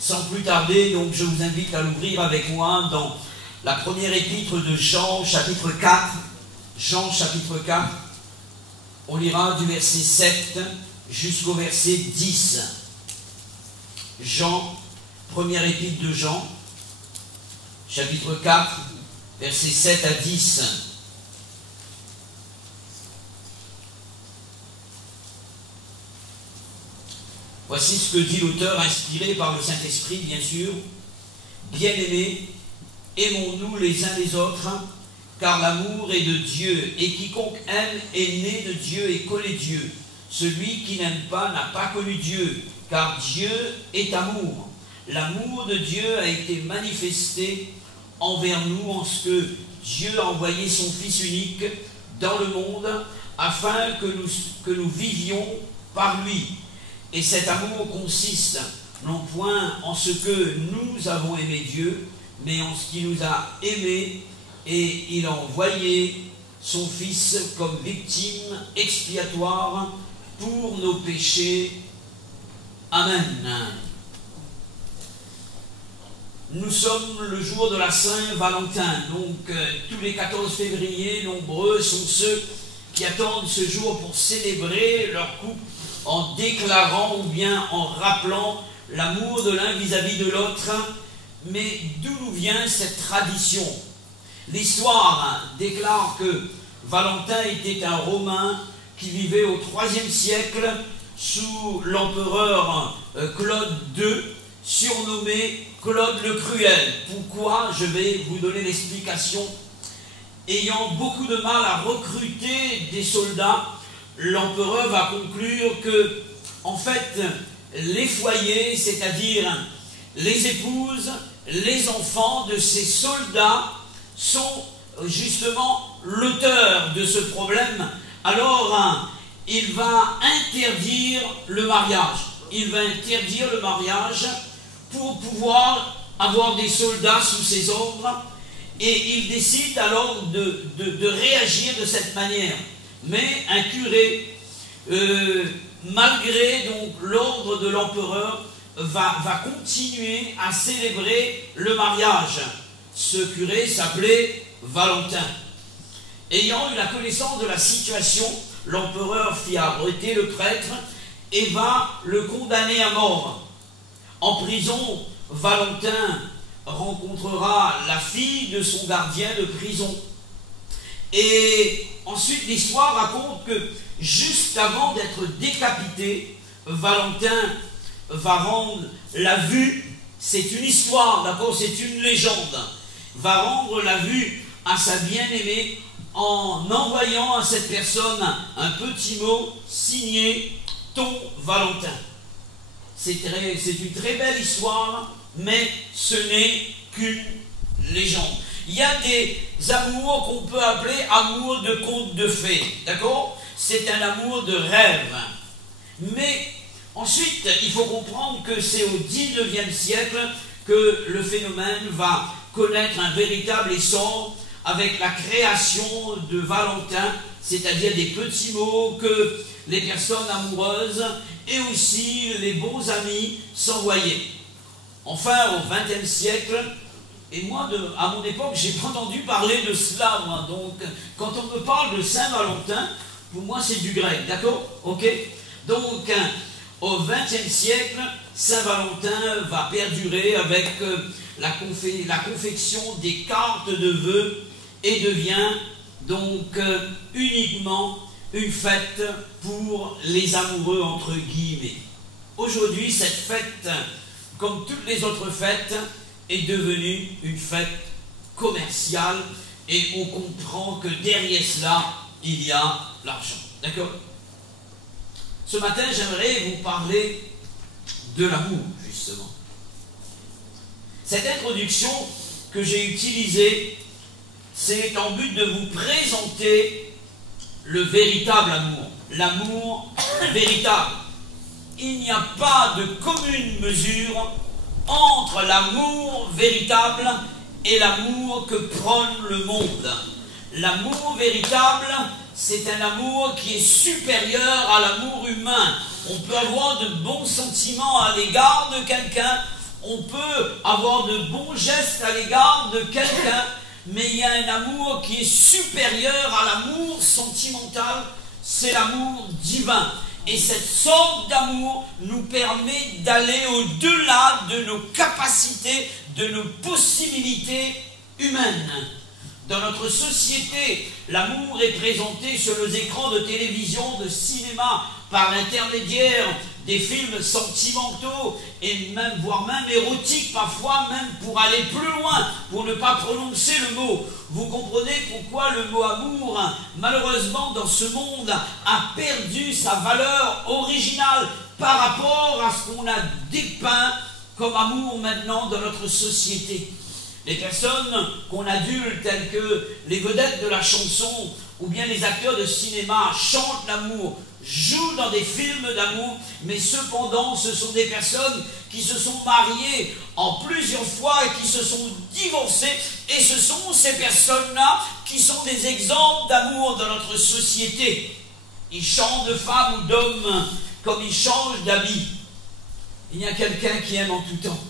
Sans plus tarder, donc, je vous invite à l'ouvrir avec moi dans la première épître de Jean, chapitre 4. Jean, chapitre 4. On lira du verset 7 jusqu'au verset 10. Jean, première épître de Jean, chapitre 4, versets 7 à 10. Voici ce que dit l'auteur, inspiré par le Saint-Esprit, bien sûr. Bien-aimés, aimons-nous les uns les autres, car l'amour est de Dieu, et quiconque aime est né de Dieu et connaît Dieu. Celui qui n'aime pas n'a pas connu Dieu, car Dieu est amour. L'amour de Dieu a été manifesté envers nous en ce que Dieu a envoyé son Fils unique dans le monde, afin que nous vivions par lui. Et cet amour consiste non point en ce que nous avons aimé Dieu, mais en ce qu'il nous a aimés, et il a envoyé son Fils comme victime expiatoire pour nos péchés. Amen. Nous sommes le jour de la Saint-Valentin, donc tous les 14 février, nombreux sont ceux qui attendent ce jour pour célébrer leur couple en déclarant ou bien en rappelant l'amour de l'un vis-à-vis de l'autre. Mais d'où nous vient cette tradition? L'histoire déclare que Valentin était un Romain qui vivait au IIIe siècle sous l'empereur Claude II, surnommé Claude le Cruel. Pourquoi? Je vais vous donner l'explication. Ayant beaucoup de mal à recruter des soldats, l'empereur va conclure que, en fait, les foyers, c'est-à-dire les épouses, les enfants de ces soldats, sont justement l'auteur de ce problème. Alors, il va interdire le mariage. Il va interdire le mariage pour pouvoir avoir des soldats sous ses ordres, et il décide alors de réagir de cette manière. Mais un curé, malgré donc l'ordre de l'empereur, va continuer à célébrer le mariage. Ce curé s'appelait Valentin. Ayant eu la connaissance de la situation, l'empereur fit arrêter le prêtre et va le condamner à mort. En prison, Valentin rencontrera la fille de son gardien de prison. Et ensuite, l'histoire raconte que juste avant d'être décapité, Valentin va rendre la vue, c'est une histoire, d'accord, c'est une légende, va rendre la vue à sa bien-aimée en envoyant à cette personne un petit mot signé « Ton Valentin ». C'est une très belle histoire, mais ce n'est qu'une légende. Il y a des amours qu'on peut appeler amour de conte de fées, d'accord? C'est un amour de rêve. Mais ensuite, il faut comprendre que c'est au XIXe siècle que le phénomène va connaître un véritable essor avec la création de Valentin, c'est-à-dire des petits mots que les personnes amoureuses et aussi les bons amis s'envoyaient. Enfin, au XXe siècle, et moi, à mon époque, j'ai pas entendu parler de cela, moi. Donc, quand on me parle de Saint-Valentin, pour moi, c'est du grec, d'accord? Ok? Donc, au XXe siècle, Saint-Valentin va perdurer avec la confection des cartes de vœux et devient donc uniquement une fête pour les amoureux, entre guillemets. Aujourd'hui, cette fête, comme toutes les autres fêtes, est devenue une fête commerciale et on comprend que derrière cela, il y a l'argent. D'accord? Ce matin, j'aimerais vous parler de l'amour, justement. Cette introduction que j'ai utilisée, c'est en but de vous présenter le véritable amour. L'amour véritable. Il n'y a pas de commune mesure entre l'amour véritable et l'amour que prône le monde. L'amour véritable, c'est un amour qui est supérieur à l'amour humain. On peut avoir de bons sentiments à l'égard de quelqu'un, On peut avoir de bons gestes à l'égard de quelqu'un, mais il y a un amour qui est supérieur à l'amour sentimental, c'est l'amour divin. Et cette sorte d'amour nous permet d'aller au-delà de nos capacités, de nos possibilités humaines. Dans notre société, l'amour est présenté sur nos écrans de télévision, de cinéma, par l'intermédiaire des films sentimentaux, et même, voire même érotiques, parfois même pour aller plus loin, pour ne pas prononcer le mot. Vous comprenez pourquoi le mot amour, malheureusement dans ce monde, a perdu sa valeur originale par rapport à ce qu'on a dépeint comme amour maintenant dans notre société. Les personnes qu'on adulte, telles que les vedettes de la chanson ou bien les acteurs de cinéma, chantent l'amour, jouent dans des films d'amour, mais cependant ce sont des personnes qui se sont mariées en plusieurs fois et qui se sont divorcées, et ce sont ces personnes-là qui sont des exemples d'amour dans notre société. Ils changent de femme ou d'homme comme ils changent d'habit. Il y a quelqu'un qui aime en tout temps.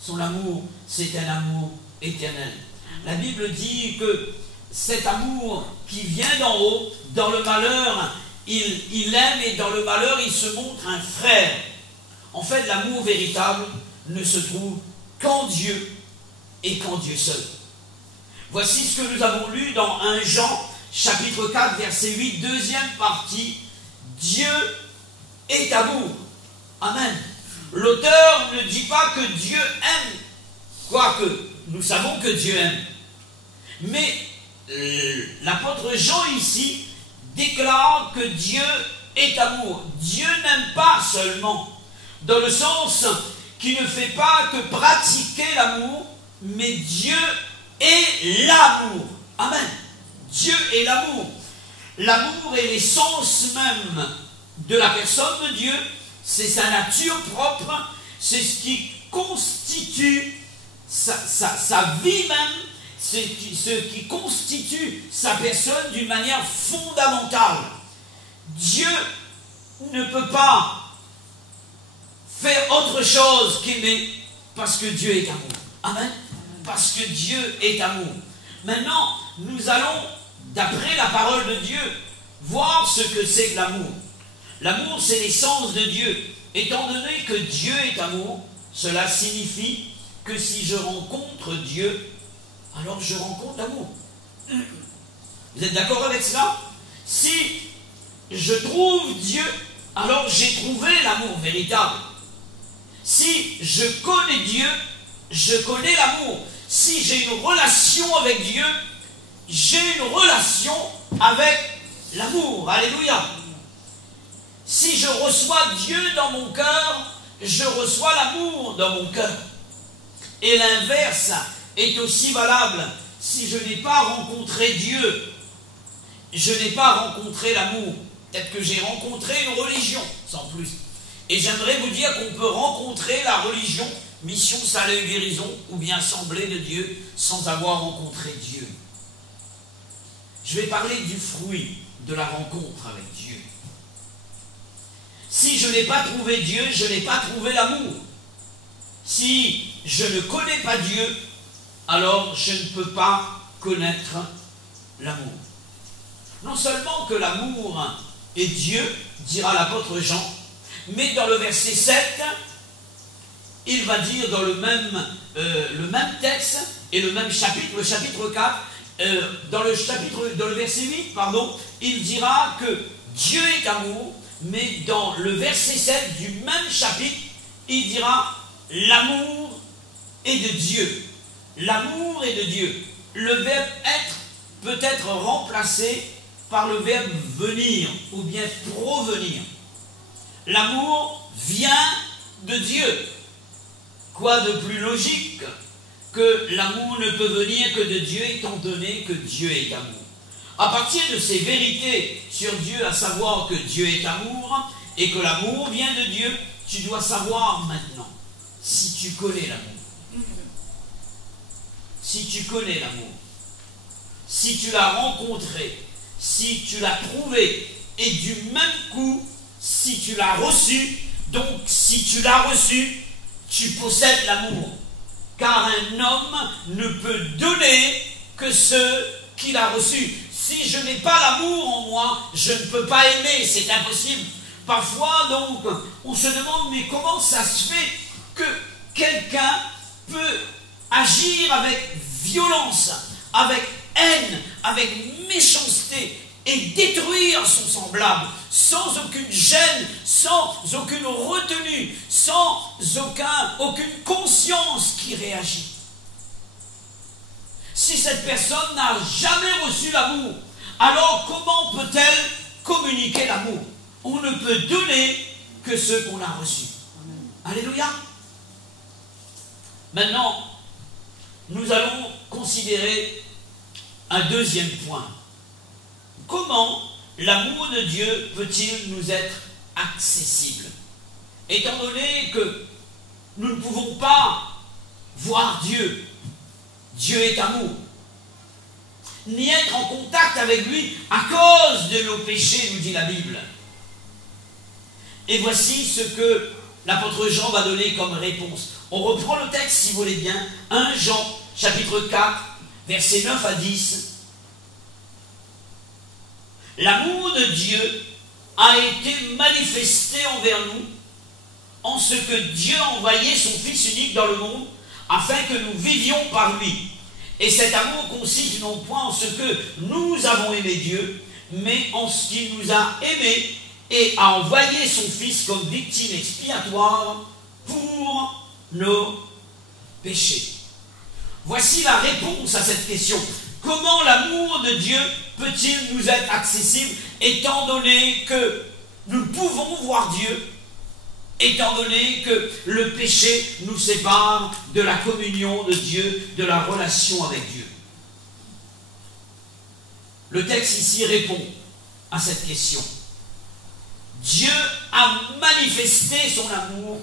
Son amour, c'est un amour éternel. La Bible dit que cet amour qui vient d'en haut, dans le malheur, il aime, et dans le malheur, il se montre un frère. En fait, l'amour véritable ne se trouve qu'en Dieu et qu'en Dieu seul. Voici ce que nous avons lu dans 1 Jean, chapitre 4, verset 8, deuxième partie. Dieu est amour. Amen. L'auteur ne dit pas que Dieu aime, quoique nous savons que Dieu aime. Mais l'apôtre Jean ici déclare que Dieu est amour. Dieu n'aime pas seulement, dans le sens qu'il ne fait pas que pratiquer l'amour, mais Dieu est l'amour. Amen. Dieu est l'amour. L'amour est l'essence même de la personne de Dieu, c'est sa nature propre, c'est ce qui constitue sa vie même, c'est ce qui constitue sa personne d'une manière fondamentale. Dieu ne peut pas faire autre chose qu'aimer, parce que Dieu est amour. Amen. Parce que Dieu est amour. Maintenant, nous allons, d'après la parole de Dieu, voir ce que c'est que l'amour. L'amour, c'est l'essence de Dieu. Étant donné que Dieu est amour, cela signifie que si je rencontre Dieu, alors je rencontre l'amour. Vous êtes d'accord avec cela? Si je trouve Dieu, alors j'ai trouvé l'amour véritable. Si je connais Dieu, je connais l'amour. Si j'ai une relation avec Dieu, j'ai une relation avec l'amour. Alléluia. Si je reçois Dieu dans mon cœur, je reçois l'amour dans mon cœur. Et l'inverse est aussi valable. Si je n'ai pas rencontré Dieu, je n'ai pas rencontré l'amour. Peut-être que j'ai rencontré une religion, sans plus. Et j'aimerais vous dire qu'on peut rencontrer la religion, mission, salut et guérison, ou bien assemblée de Dieu, sans avoir rencontré Dieu. Je vais parler du fruit de la rencontre avec Dieu. Si je n'ai pas trouvé Dieu, je n'ai pas trouvé l'amour. Si je ne connais pas Dieu, alors je ne peux pas connaître l'amour. Non seulement que l'amour est Dieu, dira l'apôtre Jean, mais dans le verset 7, il va dire dans le même texte et le même chapitre, le chapitre 4, dans le verset 8, il dira que Dieu est amour, mais dans le verset 7 du même chapitre, il dira l'amour est de Dieu. L'amour est de Dieu. Le verbe être peut être remplacé par le verbe venir ou bien provenir. L'amour vient de Dieu. Quoi de plus logique que l'amour ne peut venir que de Dieu, étant donné que Dieu est amour. À partir de ces vérités sur Dieu, à savoir que Dieu est amour et que l'amour vient de Dieu, tu dois savoir maintenant si tu connais l'amour. Si tu connais l'amour, si tu l'as rencontré, si tu l'as trouvé, et du même coup, si tu l'as reçu. Donc, si tu l'as reçu, tu possèdes l'amour. Car un homme ne peut donner que ce qu'il a reçu. Si je n'ai pas l'amour en moi, je ne peux pas aimer, c'est impossible. Parfois, donc, on se demande, mais comment ça se fait que quelqu'un peut agir avec violence, avec haine, avec méchanceté et détruire son semblable, sans aucune gêne, sans aucune retenue, sans aucune conscience qui réagit. Si cette personne n'a jamais reçu l'amour, alors comment peut-elle communiquer l'amour? On ne peut donner que ce qu'on a reçu. Alléluia. Maintenant, nous allons considérer un deuxième point. Comment l'amour de Dieu peut-il nous être accessible? Étant donné que nous ne pouvons pas voir Dieu, Dieu est amour, ni être en contact avec lui à cause de nos péchés, nous dit la Bible. Et voici ce que l'apôtre Jean va donner comme réponse. On reprend le texte, si vous voulez bien, 1 Jean, chapitre 4, versets 9 à 10. L'amour de Dieu a été manifesté envers nous en ce que Dieu a envoyé son Fils unique dans le monde afin que nous vivions par lui. Et cet amour consiste non point en ce que nous avons aimé Dieu, mais en ce qu'il nous a aimés et a envoyé son Fils comme victime expiatoire pour nos péchés. Voici la réponse à cette question. Comment l'amour de Dieu peut-il nous être accessible, étant donné que nous pouvons voir Dieu, étant donné que le péché nous sépare de la communion de Dieu, de la relation avec Dieu? Le texte ici répond à cette question. Dieu a manifesté son amour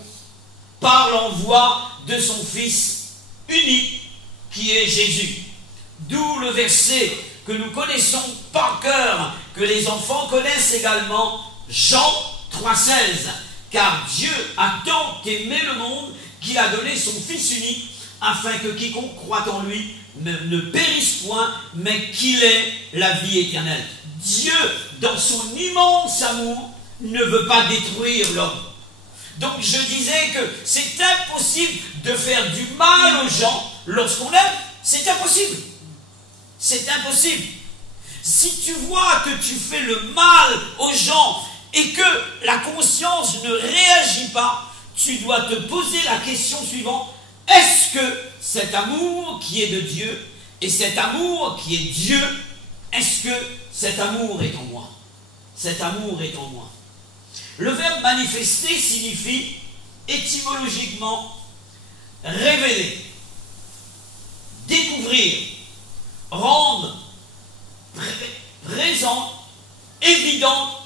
par l'envoi de son Fils unique, qui est Jésus. D'où le verset que nous connaissons par cœur, que les enfants connaissent également, Jean 3,16. Car Dieu a tant aimé le monde qu'il a donné son Fils unique, afin que quiconque croit en lui ne périsse point, mais qu'il ait la vie éternelle. Dieu, dans son immense amour, ne veut pas détruire l'homme. Donc je disais que c'est impossible de faire du mal aux gens lorsqu'on aime. C'est impossible. C'est impossible. Si tu vois que tu fais le mal aux gens et que la conscience ne réagit pas, tu dois te poser la question suivante. Est-ce que cet amour qui est de Dieu et cet amour qui est Dieu, est-ce que cet amour est en moi? Cet amour est en moi. Le verbe manifester signifie étymologiquement révéler, découvrir, rendre présente, évidente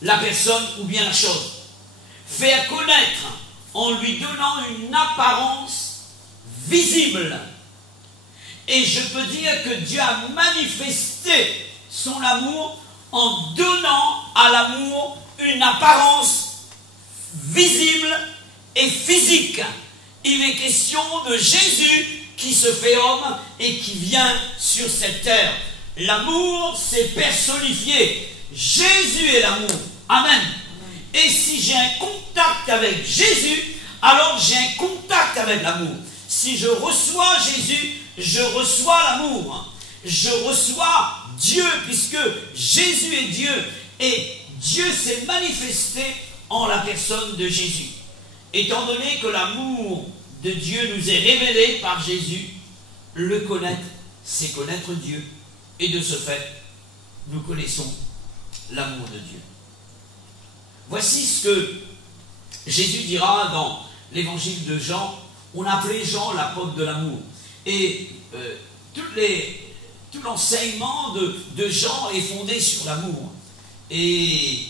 la personne ou bien la chose. Faire connaître en lui donnant une apparence visible. Et je peux dire que Dieu a manifesté son amour en donnant à l'amour une apparence visible et physique. Il est question de Jésus qui se fait homme et qui vient sur cette terre. L'amour s'est personnifié. Jésus est l'amour. Amen. Et si j'ai un contact avec Jésus, alors j'ai un contact avec l'amour. Si je reçois Jésus, je reçois l'amour. Je reçois Dieu, puisque Jésus est Dieu. Et Dieu s'est manifesté en la personne de Jésus. Étant donné que l'amour de Dieu nous est révélé par Jésus, le connaître, c'est connaître Dieu. Et de ce fait, nous connaissons l'amour de Dieu. Voici ce que Jésus dira dans l'évangile de Jean. On appelait Jean l'apôtre de l'amour. Et tout l'enseignement de Jean est fondé sur l'amour. Et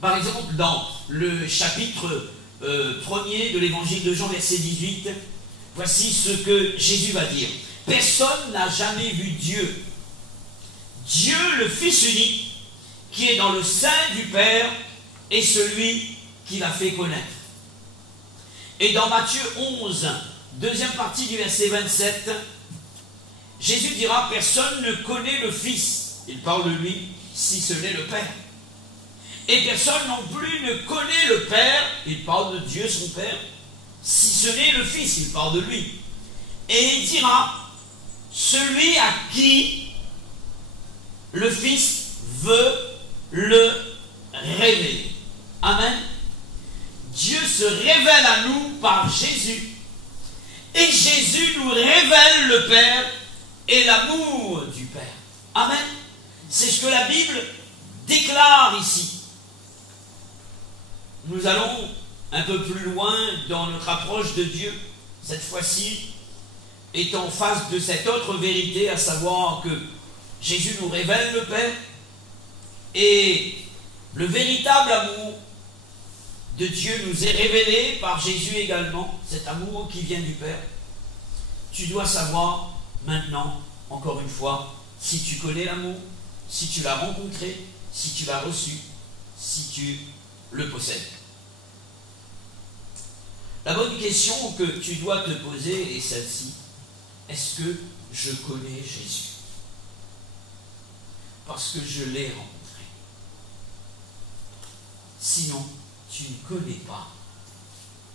par exemple, dans le chapitre 1er de l'évangile de Jean, verset 18, voici ce que Jésus va dire. Personne n'a jamais vu Dieu. Dieu, le Fils unique, qui est dans le sein du Père, est celui qui l'a fait connaître. Et dans Matthieu 11, deuxième partie du verset 27, Jésus dira, personne ne connaît le Fils, il parle de lui, si ce n'est le Père. Et personne non plus ne connaît le Père, il parle de Dieu son Père, si ce n'est le Fils, il parle de lui. Et il dira, celui à qui le Fils veut le révéler. Amen. Dieu se révèle à nous par Jésus. Et Jésus nous révèle le Père et l'amour du Père. Amen. C'est ce que la Bible déclare ici. Nous allons un peu plus loin dans notre approche de Dieu. Cette fois-ci est en face de cette autre vérité, à savoir que Jésus nous révèle le Père et le véritable amour de Dieu nous est révélé par Jésus également, cet amour qui vient du Père. Tu dois savoir maintenant, encore une fois, si tu connais l'amour, si tu l'as rencontré, si tu l'as reçu, si tu le possèdes. La bonne question que tu dois te poser est celle-ci. Est-ce que je connais Jésus? Parce que je l'ai rencontré. Sinon, tu ne connais pas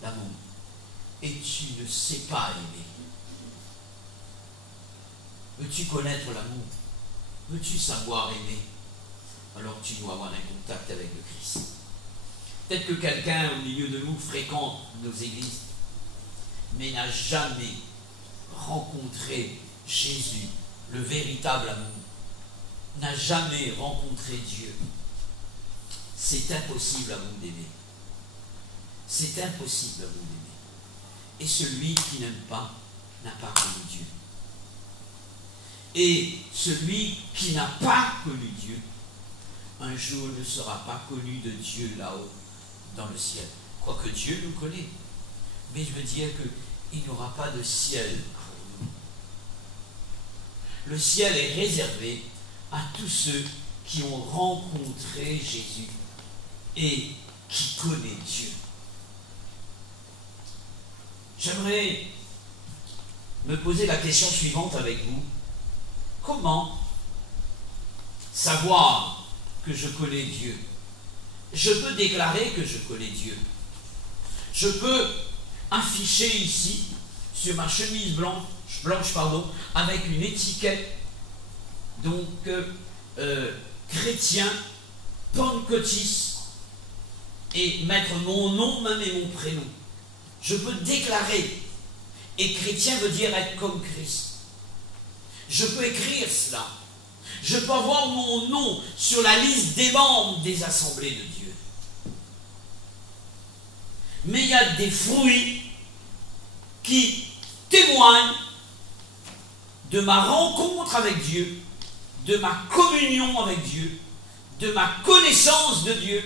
l'amour et tu ne sais pas aimer. Veux-tu connaître l'amour? Veux-tu savoir aimer? Alors tu dois avoir un contact avec le Christ. Peut-être que quelqu'un au milieu de nous fréquente nos églises, mais n'a jamais rencontré Jésus, le véritable amour, n'a jamais rencontré Dieu. C'est impossible à vous d'aimer. C'est impossible à vous d'aimer. Et celui qui n'aime pas n'a pas connu Dieu. Et celui qui n'a pas connu Dieu, un jour ne sera pas connu de Dieu là-haut, dans le ciel. Quoique Dieu nous connaît. Mais je veux dire qu'il n'y aura pas de ciel pour nous. Le ciel est réservé à tous ceux qui ont rencontré Jésus et qui connaissent Dieu. J'aimerais me poser la question suivante avec vous. Comment savoir que je connais Dieu? Je peux déclarer que je connais Dieu. Je peux afficher ici, sur ma chemise blanche, avec une étiquette, donc chrétien, pentecôtiste, et mettre mon nom même et mon prénom. Je peux déclarer, et chrétien veut dire être comme Christ. Je peux écrire cela. Je peux avoir mon nom sur la liste des membres des assemblées de Dieu. Mais il y a des fruits qui témoignent de ma rencontre avec Dieu, de ma communion avec Dieu, de ma connaissance de Dieu.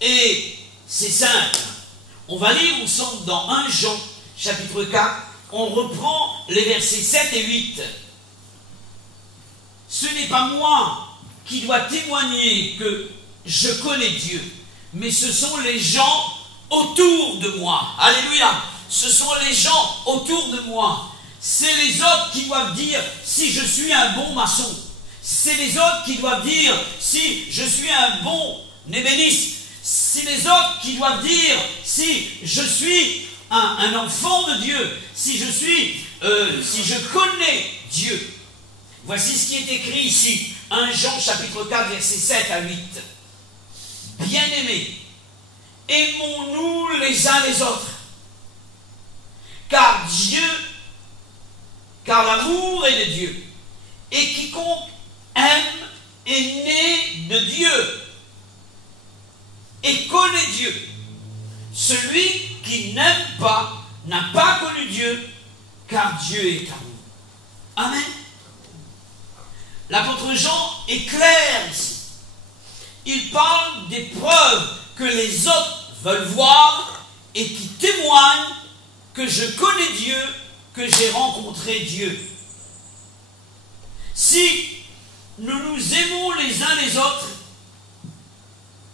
Et c'est simple. On va lire ensemble dans 1 Jean, chapitre 4, on reprend les versets 7 et 8. Ce n'est pas moi qui dois témoigner que je connais Dieu, mais ce sont les gens autour de moi. Alléluia! Ce sont les gens autour de moi. C'est les autres qui doivent dire si je suis un bon maçon. C'est les autres qui doivent dire si je suis un bon ébéniste. C'est les autres qui doivent dire si je suis un enfant de Dieu, si je connais Dieu. Voici ce qui est écrit ici, 1 Jean chapitre 4, versets 7 à 8. Bien-aimés, aimons-nous les uns les autres, car l'amour est de Dieu, et quiconque aime est né de Dieu, et connaît Dieu. Celui qui n'aime pas n'a pas connu Dieu, car Dieu est amour. Amen. L'apôtre Jean est clair ici. Il parle des preuves que les autres veulent voir et qui témoignent que je connais Dieu, que j'ai rencontré Dieu. Si nous nous aimons les uns les autres,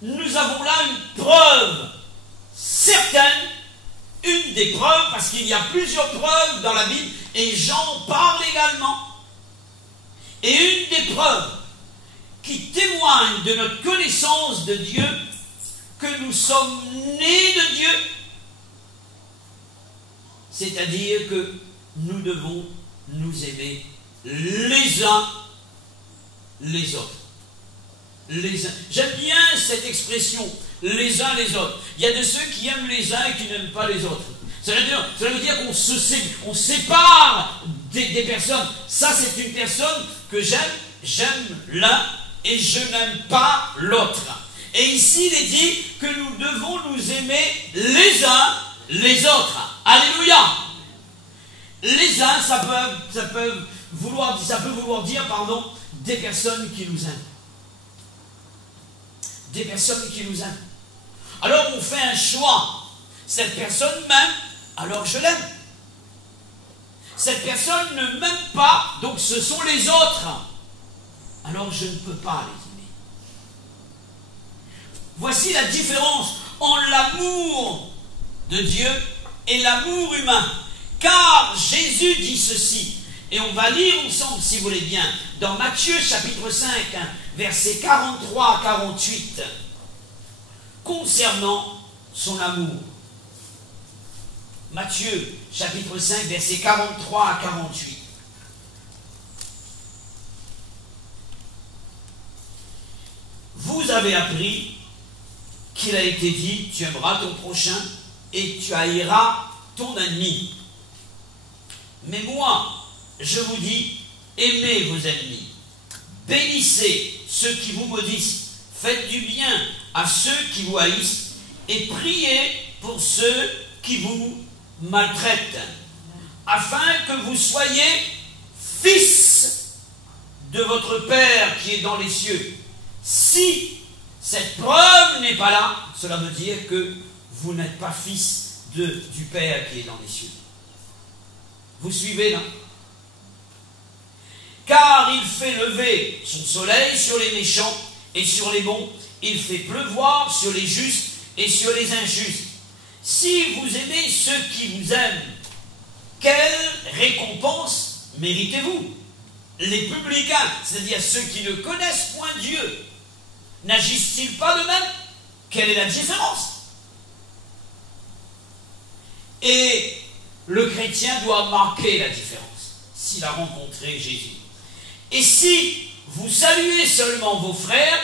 nous avons là une preuve certaine une des preuves, parce qu'il y a plusieurs preuves dans la Bible, et Jean parle également. Et une des preuves qui témoigne de notre connaissance de Dieu, que nous sommes nés de Dieu, c'est-à-dire que nous devons nous aimer les uns les autres. J'aime bien cette expression, les uns les autres. Il y a de ceux qui aiment les uns et qui n'aiment pas les autres. Ça veut dire qu'on on sépare des personnes. Ça, c'est une personne que j'aime l'un et je n'aime pas l'autre. Et ici, il est dit que nous devons nous aimer les uns les autres. Alléluia. Les uns, ça peut vouloir dire, des personnes qui nous aiment. Des personnes qui nous aiment. Alors on fait un choix. Cette personne m'aime, alors je l'aime. Cette personne ne m'aime pas, donc ce sont les autres. Alors je ne peux pas les aimer. Voici la différence entre l'amour de Dieu et l'amour humain. Car Jésus dit ceci, et on va lire ensemble si vous voulez bien, dans Matthieu chapitre 5, versets 43 à 48, concernant son amour. Matthieu chapitre 5, versets 43 à 48. Vous avez appris qu'il a été dit, tu aimeras ton prochain et tu haïras ton ennemi. Mais moi, je vous dis, aimez vos ennemis, bénissez ceux qui vous maudissent, faites du bien à ceux qui vous haïssent et priez pour ceux qui vous maltraitent, afin que vous soyez fils de votre Père qui est dans les cieux. Si cette preuve n'est pas là, cela veut dire que vous n'êtes pas fils du Père qui est dans les cieux. Vous suivez là? Car il fait lever son soleil sur les méchants et sur les bons, il fait pleuvoir sur les justes et sur les injustes. Si vous aimez ceux qui vous aiment, quelle récompense méritez-vous? Les publicains, c'est-à-dire ceux qui ne connaissent point Dieu, n'agissent-ils pas de même? Quelle est la différence? Et le chrétien doit marquer la différence s'il a rencontré Jésus. Et si vous saluez seulement vos frères,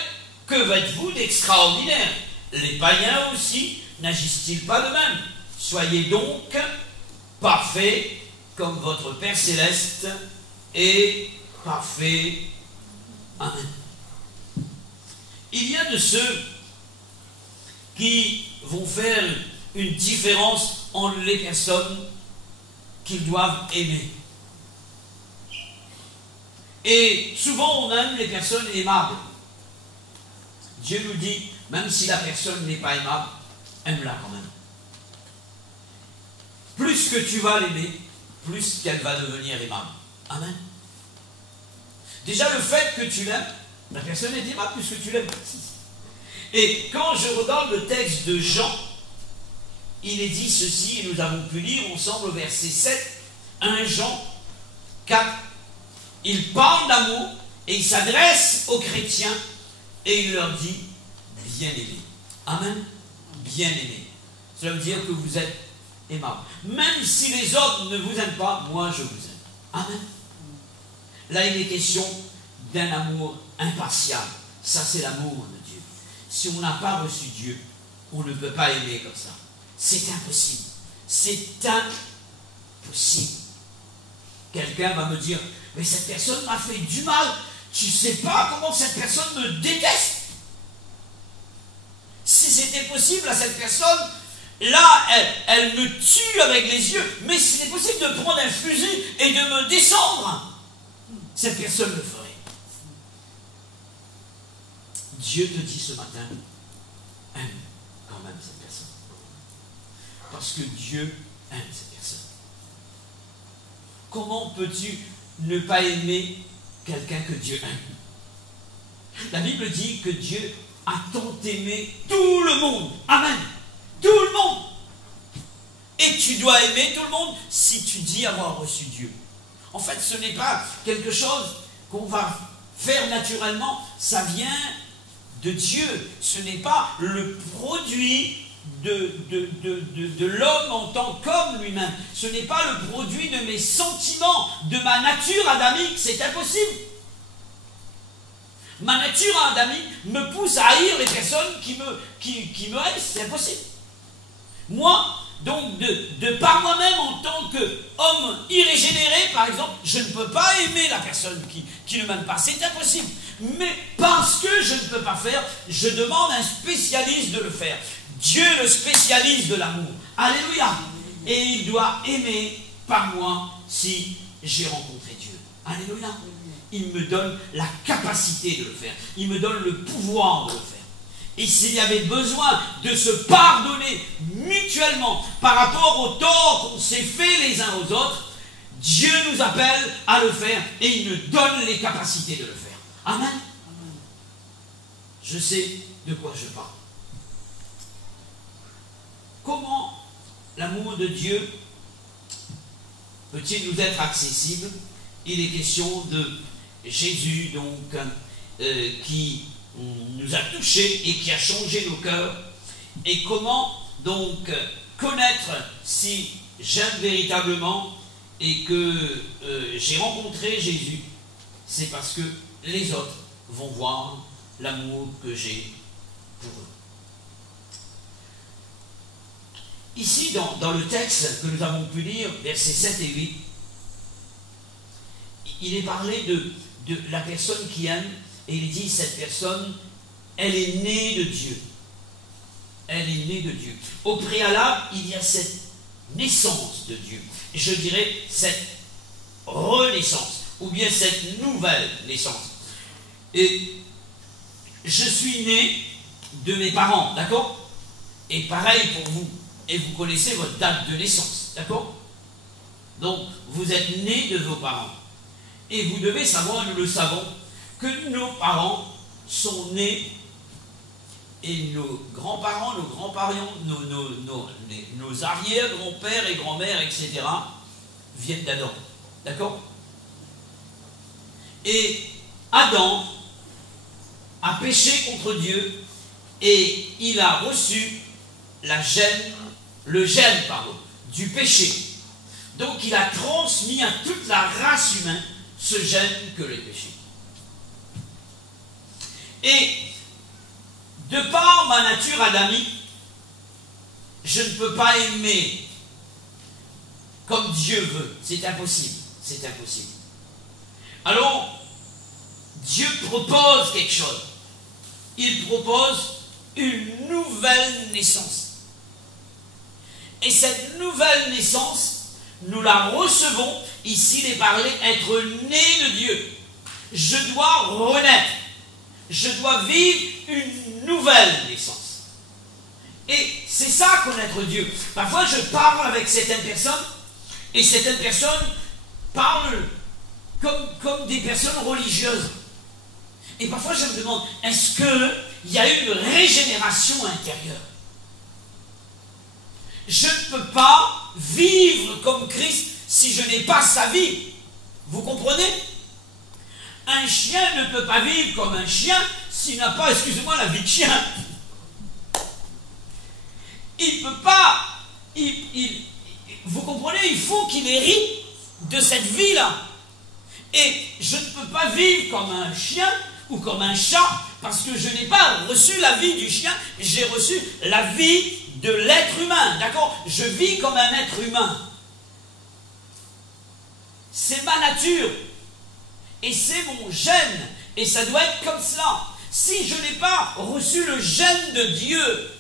que faites-vous d'extraordinaire? Les païens aussi n'agissent-ils pas de même? Soyez donc parfaits comme votre Père céleste est parfait. Amen. Il y a de ceux qui vont faire une différence entre les personnes qu'ils doivent aimer. Et souvent on aime les personnes aimables. Dieu nous dit, même si la personne n'est pas aimable, aime-la quand même. Plus que tu vas l'aimer, plus qu'elle va devenir aimable. Amen. Déjà le fait que tu l'aimes, la personne est aimable plus que tu l'aimes. Et quand je regarde le texte de Jean, il est dit ceci, et nous avons pu lire ensemble au verset 7, 1 Jean 4. Il parle d'amour et il s'adresse aux chrétiens et il leur dit bien-aimés. Amen. Bien-aimés. Cela veut dire que vous êtes aimables. Même si les autres ne vous aiment pas, moi je vous aime. Amen. Là il est question d'un amour impartial. Ça c'est l'amour de Dieu. Si on n'a pas reçu Dieu, on ne peut pas aimer comme ça. C'est impossible. C'est impossible. Quelqu'un va me dire, mais cette personne m'a fait du mal. Tu ne sais pas comment cette personne me déteste. Si c'était possible à cette personne, là, elle me tue avec les yeux. Mais si c'était possible de prendre un fusil et de me descendre, cette personne le ferait. Dieu te dit ce matin, aime quand même cette personne. Parce que Dieu aime cette personne. Comment peux-tu ne pas aimer quelqu'un que Dieu aime? La Bible dit que Dieu a tant aimé tout le monde. Amen. Tout le monde. Et tu dois aimer tout le monde si tu dis avoir reçu Dieu. En fait, ce n'est pas quelque chose qu'on va faire naturellement, ça vient de Dieu. Ce n'est pas le produit de l'homme en tant qu'homme lui-même. Ce n'est pas le produit de mes sentiments, de ma nature adamique, c'est impossible. Ma nature adamique me pousse à haïr les personnes qui me haïssent, c'est impossible. Moi, donc, de par moi-même, en tant qu'homme irrégénéré, par exemple, je ne peux pas aimer la personne qui ne m'aime pas. C'est impossible. Mais parce que je ne peux pas faire, je demande à un spécialiste de le faire. Dieu est le spécialiste de l'amour. Alléluia. Et il doit aimer par moi si j'ai rencontré Dieu. Alléluia. Il me donne la capacité de le faire. Il me donne le pouvoir de le faire. Et s'il y avait besoin de se pardonner mutuellement par rapport au tort qu'on s'est fait les uns aux autres, Dieu nous appelle à le faire et il nous donne les capacités de le faire. Amen. Je sais de quoi je parle. Comment l'amour de Dieu peut-il nous être accessible? Il est question de Jésus, donc, qui nous a touchés et qui a changé nos cœurs. Et comment donc connaître si j'aime véritablement et que j'ai rencontré Jésus? C'est parce que les autres vont voir l'amour que j'ai pour eux. Ici, dans le texte que nous avons pu lire, versets 7 et 8, il est parlé de la personne qui aime, et il dit, cette personne, elle est née de Dieu. Elle est née de Dieu. Au préalable, il y a cette naissance de Dieu. Je dirais cette renaissance, ou bien cette nouvelle naissance. Et je suis né de mes parents, d'accord? Et pareil pour vous. Et vous connaissez votre date de naissance, d'accord? Donc, vous êtes né de vos parents. Et vous devez savoir, nous le savons, que nos parents sont nés, et nos grands-parents, nos arrière-grands-pères et grand-mères, etc., viennent d'Adam. D'accord? Et Adam a péché contre Dieu, et il a reçu le gène du péché. Donc il a transmis à toute la race humaine ce gène que les péchés. Et de par ma nature adamique, je ne peux pas aimer comme Dieu veut. C'est impossible. C'est impossible. Alors, Dieu propose quelque chose. Il propose une nouvelle naissance. Et cette nouvelle naissance, nous la recevons. Ici, il est parlé être né de Dieu. Je dois renaître. Je dois vivre une nouvelle naissance. Et c'est ça, connaître Dieu. Parfois, je parle avec certaines personnes, et certaines personnes parlent comme des personnes religieuses. Et parfois, je me demande, est-ce qu'il y a eu une régénération intérieure? Je ne peux pas vivre comme Christ si je n'ai pas sa vie. Vous comprenez? Un chien ne peut pas vivre comme un chien s'il n'a pas, excusez-moi, la vie de chien. Il ne peut pas... vous comprenez? Il faut qu'il hérite de cette vie-là. Et je ne peux pas vivre comme un chien ou comme un chat parce que je n'ai pas reçu la vie du chien, j'ai reçu la vie de l'être humain. D'accord? Je vis comme un être humain. C'est ma nature. Et c'est mon gène. Et ça doit être comme cela. Si je n'ai pas reçu le gène de Dieu,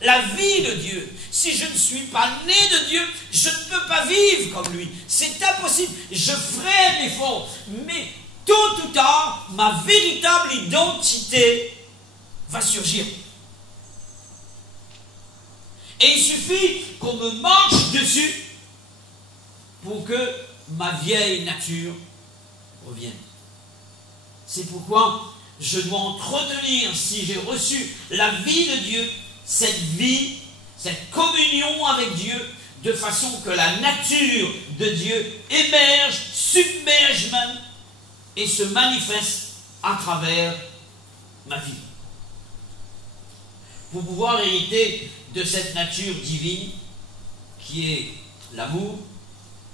la vie de Dieu, si je ne suis pas né de Dieu, je ne peux pas vivre comme lui. C'est impossible. Je ferai un effort. Mais tôt ou tard, ma véritable identité va surgir. Et il suffit qu'on me marche dessus pour que ma vieille nature revienne. C'est pourquoi je dois entretenir, si j'ai reçu la vie de Dieu, cette vie, cette communion avec Dieu, de façon que la nature de Dieu émerge, submerge même, et se manifeste à travers ma vie. Pour pouvoir hériter de cette nature divine, qui est l'amour,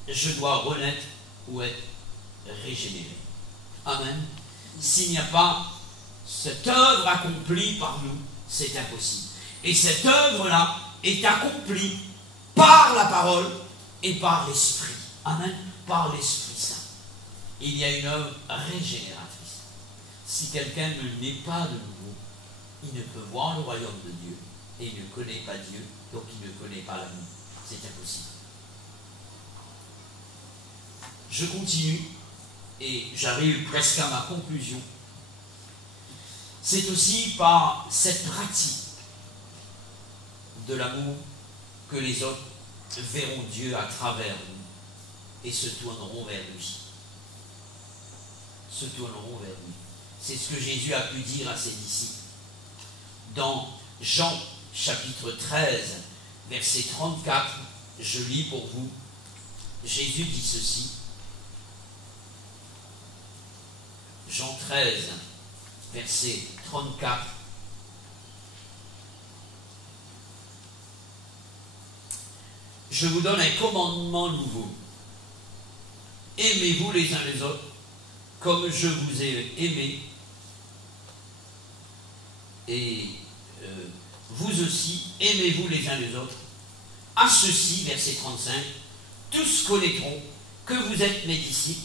je dois renaître ou être régénéré. Amen. S'il n'y a pas cette œuvre accomplie par nous, c'est impossible. Et cette œuvre-là est accomplie par la parole et par l'Esprit. Amen. Par l'Esprit Saint. Il y a une œuvre régénératrice. Si quelqu'un ne naît pas de nouveau, il ne peut voir le royaume de Dieu. Et il ne connaît pas Dieu, donc il ne connaît pas l'amour. C'est impossible. Je continue et j'arrive presque à ma conclusion. C'est aussi par cette pratique de l'amour que les autres verront Dieu à travers nous et se tourneront vers lui. Se tourneront vers lui. C'est ce que Jésus a pu dire à ses disciples. Dans Jean chapitre 13, verset 34, je lis pour vous. Jésus dit ceci. Jean 13, verset 34. Je vous donne un commandement nouveau. Aimez-vous les uns les autres comme je vous ai aimé. Et vous aussi, aimez-vous les uns les autres. À ceci, verset 35, tous connaîtront que vous êtes mes disciples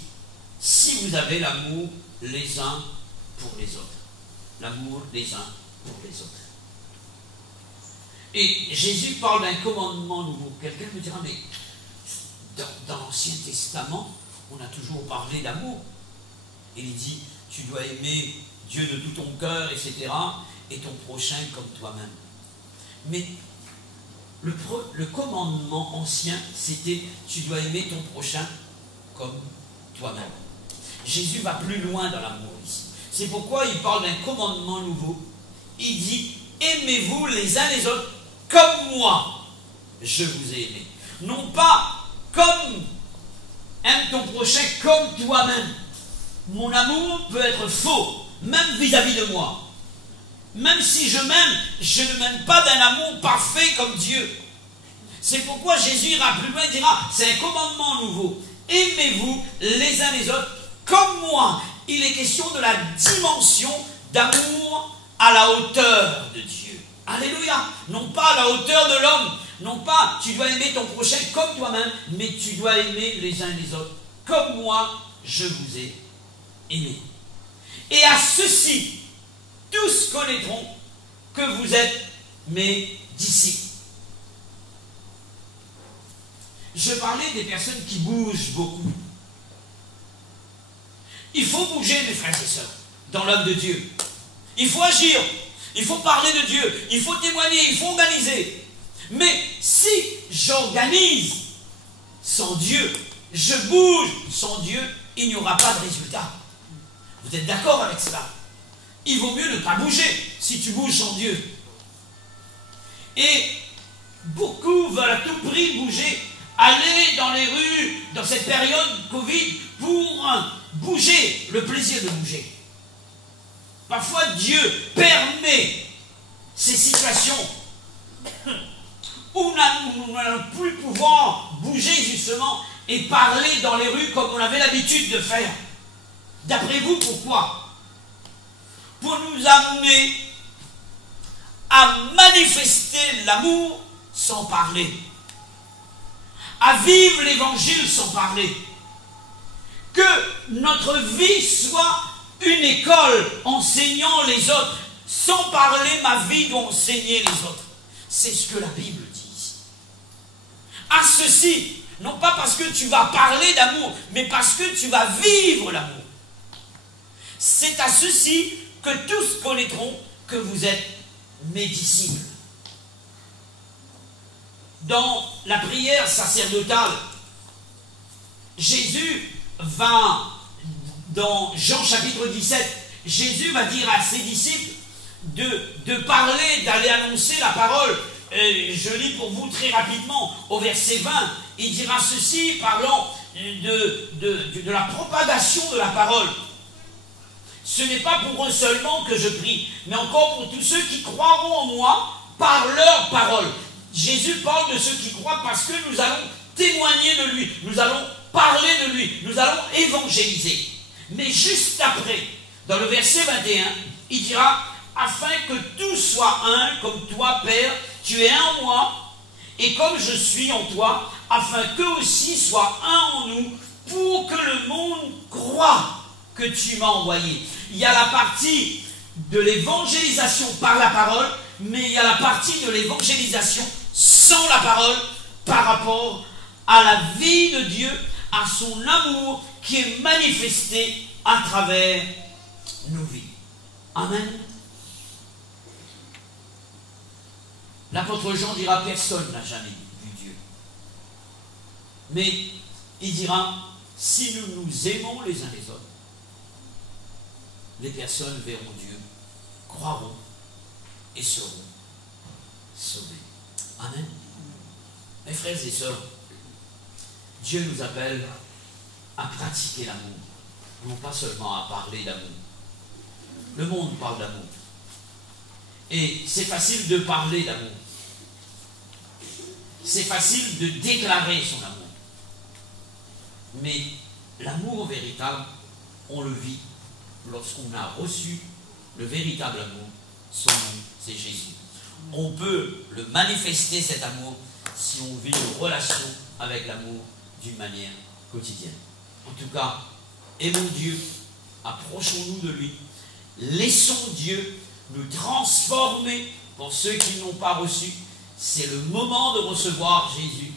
si vous avez l'amour les uns pour les autres. L'amour les uns pour les autres. Et Jésus parle d'un commandement nouveau. Quelqu'un me dira, mais dans l'Ancien Testament, on a toujours parlé d'amour. Il dit, tu dois aimer Dieu de tout ton cœur, etc. et ton prochain comme toi-même. Mais le commandement ancien, c'était, tu dois aimer ton prochain comme toi-même. Jésus va plus loin dans l'amour ici. C'est pourquoi il parle d'un commandement nouveau. Il dit, aimez-vous les uns les autres comme moi, je vous ai aimé. Non pas comme aime ton prochain comme toi-même. Mon amour peut être faux, même vis-à-vis de moi. Même si je m'aime, je ne m'aime pas d'un amour parfait comme Dieu. C'est pourquoi Jésus ira plus loin et dira, c'est un commandement nouveau. Aimez-vous les uns les autres comme moi. Il est question de la dimension d'amour à la hauteur de Dieu. Alléluia. Non pas à la hauteur de l'homme. Non pas tu dois aimer ton prochain comme toi-même, mais tu dois aimer les uns les autres. Comme moi, je vous ai aimé. Et à ceci, tous connaîtront que vous êtes mes disciples. Je parlais des personnes qui bougent beaucoup. Il faut bouger, mes frères et sœurs, dans l'œuvre de Dieu. Il faut agir, il faut parler de Dieu, il faut témoigner, il faut organiser. Mais si j'organise sans Dieu, je bouge sans Dieu, il n'y aura pas de résultat. Vous êtes d'accord avec cela? Il vaut mieux ne pas bouger si tu bouges sans Dieu. Et beaucoup veulent à tout prix bouger, aller dans les rues, dans cette période Covid, pour bouger, le plaisir de bouger. Parfois, Dieu permet ces situations où nous n'allons plus pouvoir bouger justement et parler dans les rues comme on avait l'habitude de faire. D'après vous, pourquoi? Pour nous amener à manifester l'amour sans parler, à vivre l'évangile sans parler, que notre vie soit une école enseignant les autres, sans parler ma vie doit enseigner les autres. C'est ce que la Bible dit ici. À ceci, non pas parce que tu vas parler d'amour, mais parce que tu vas vivre l'amour. C'est à ceci que tous connaîtront que vous êtes mes disciples. Dans la prière sacerdotale, Jésus va, dans Jean chapitre 17, Jésus va dire à ses disciples de parler, d'aller annoncer la parole je lis pour vous très rapidement, au verset 20, il dira ceci, parlant de la propagation de la parole. Ce n'est pas pour eux seulement que je prie, mais encore pour tous ceux qui croiront en moi par leur parole. Jésus parle de ceux qui croient parce que nous allons témoigner de lui, nous allons parler de lui, nous allons évangéliser. Mais juste après, dans le verset 21, il dira, afin que tout soit un, comme toi, Père, tu es un en moi, et comme je suis en toi, afin qu'eux aussi soient un en nous, pour que le monde croie que tu m'as envoyé. Il y a la partie de l'évangélisation par la parole, mais il y a la partie de l'évangélisation sans la parole par rapport à la vie de Dieu, à son amour qui est manifesté à travers nos vies. Amen. L'apôtre Jean dira, personne n'a jamais vu Dieu. Mais il dira, si nous nous aimons les uns les autres, les personnes verront Dieu, croiront et seront sauvées. Amen. Mes frères et sœurs, Dieu nous appelle à pratiquer l'amour, non pas seulement à parler d'amour. Le monde parle d'amour. Et c'est facile de parler d'amour. C'est facile de déclarer son amour. Mais l'amour véritable, on le vit lorsqu'on a reçu le véritable amour. Son nom, c'est Jésus. On peut le manifester, cet amour, si on vit une relation avec l'amour d'une manière quotidienne. En tout cas, aimons Dieu, approchons-nous de lui, laissons Dieu nous transformer pour ceux qui n'ont pas reçu. C'est le moment de recevoir Jésus.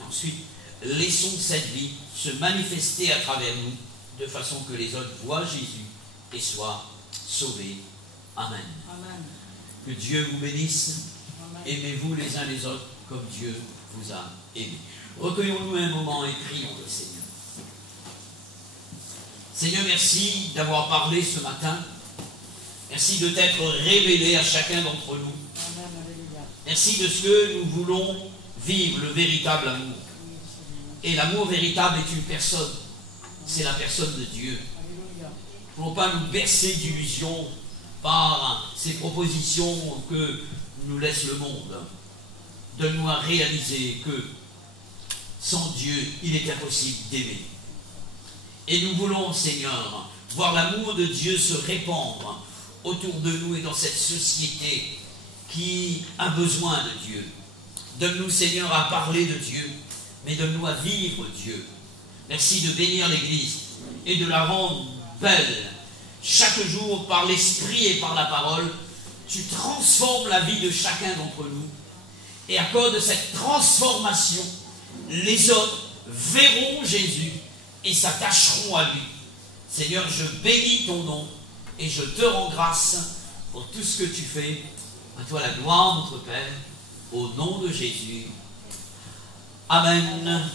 Et ensuite, laissons cette vie se manifester à travers nous, de façon que les autres voient Jésus et soient sauvés. Amen. Amen. Que Dieu vous bénisse. Aimez-vous les uns les autres comme Dieu vous a aimés. Recueillons-nous un moment et prions le Seigneur. Seigneur, merci d'avoir parlé ce matin. Merci de t'être révélé à chacun d'entre nous. Merci de ce que nous voulons vivre, le véritable amour. Et l'amour véritable est une personne. C'est la personne de Dieu. Nous ne voulons pas nous bercer d'illusions par ces propositions que nous laisse le monde. Donne-nous à réaliser que sans Dieu, il est impossible d'aimer. Et nous voulons, Seigneur, voir l'amour de Dieu se répandre autour de nous et dans cette société qui a besoin de Dieu. Donne-nous, Seigneur, à parler de Dieu, mais donne-nous à vivre Dieu. Merci de bénir l'Église et de la rendre belle. Chaque jour, par l'Esprit et par la parole, tu transformes la vie de chacun d'entre nous. Et à cause de cette transformation, les autres verront Jésus et s'attacheront à lui. Seigneur, je bénis ton nom et je te rends grâce pour tout ce que tu fais. À toi la gloire, notre Père, au nom de Jésus. Amen.